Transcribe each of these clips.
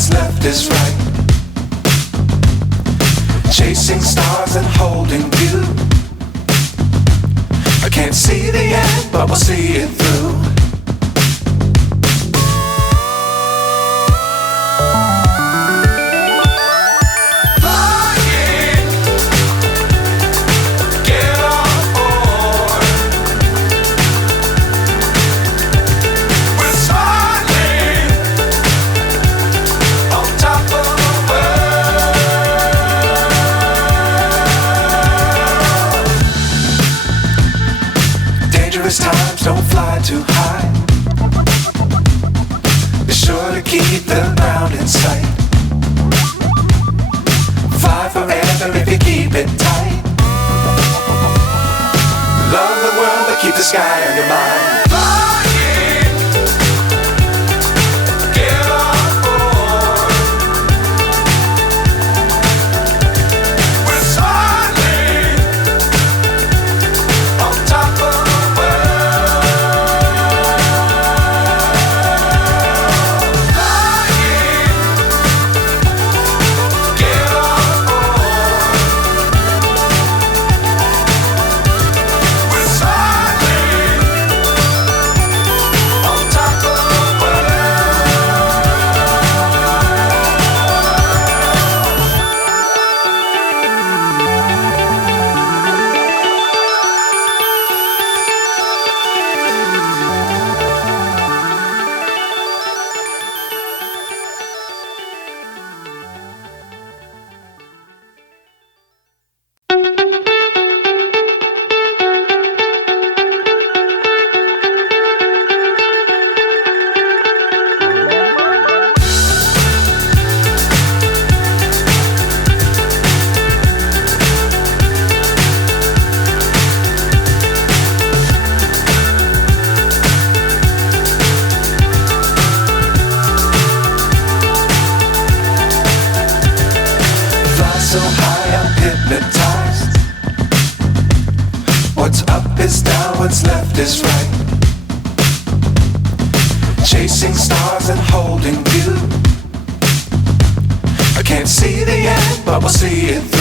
what's left is right. Chasing stars and holding you. I can't see the end, but we'll see it through. Times don't fly too high. Be sure to keep the ground in sight. Fly forever if you keep it tight. Love the world but keep the sky on your mind. So high I'm hypnotized. What's up is down, what's left is right. Chasing stars and holding you. I can't see the end, but we'll see it through.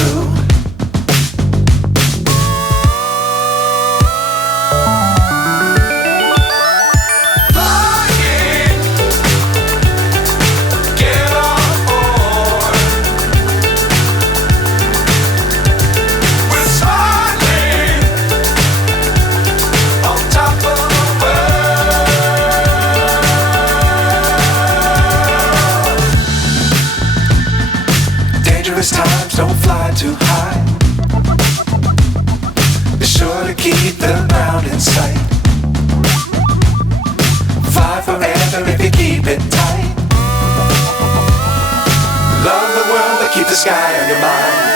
Times don't fly too high. Be sure to keep the ground in sight. Fly forever if you keep it tight. Love the world but keep the sky on your mind.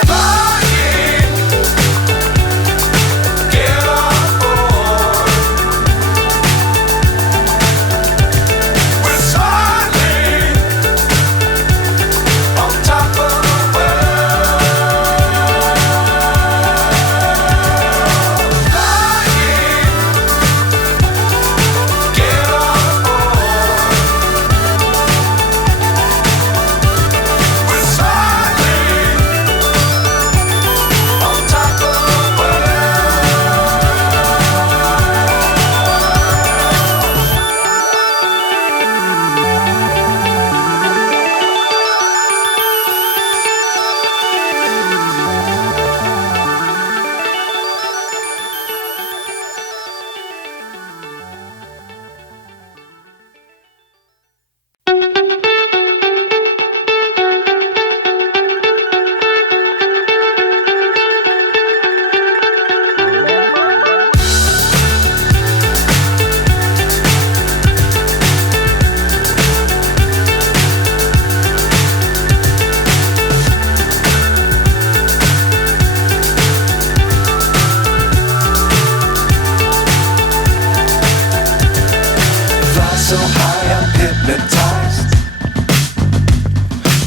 So high I'm hypnotized.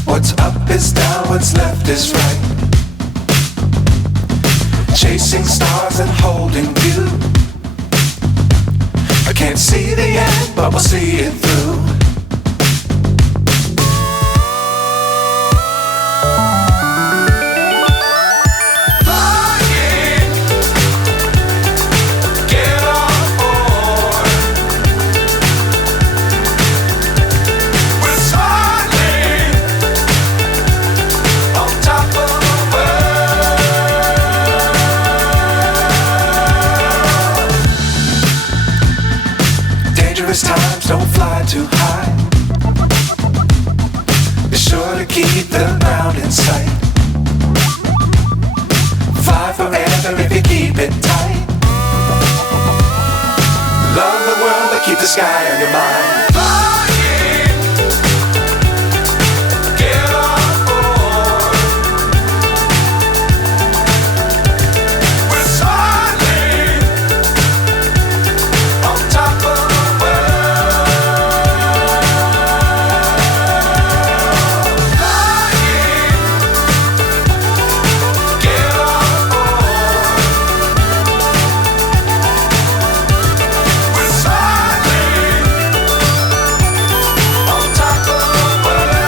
What's up is down, what's left is right. Chasing stars and holding you. I can't see the end, but we'll see it through. don't fly too high. Be sure to keep the ground in sight. Fly forever if you keep it tight. Love the world but keep the sky on your mind. Flying, get on board. We're soaring on top of the world. Flying, get on board. We're soaring on top of the world.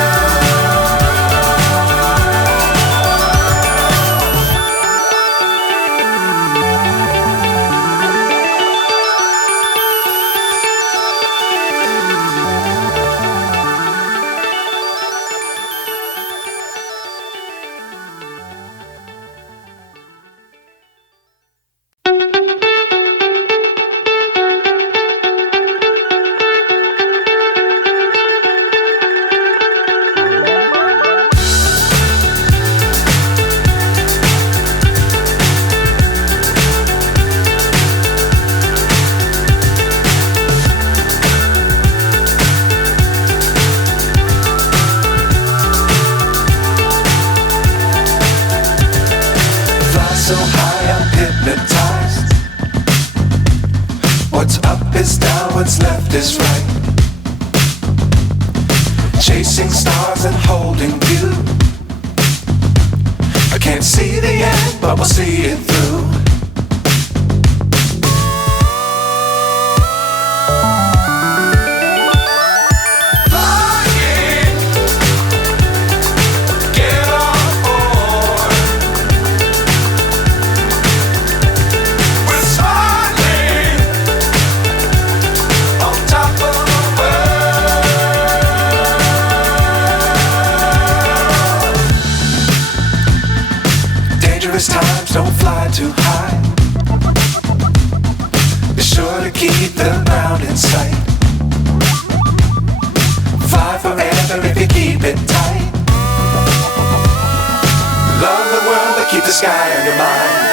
Fly so high, I'm hypnotized. What's up is down, what's left is right. Chasing stars and holding you. I can't see the end, but we'll see it through. Flying, get on board. We're soaring on top of the world. Dangerous times, don't fly too high. Be sure to keep the ground in sight. Fly forever if you keep it tight. Love the world but keep the sky on your mind.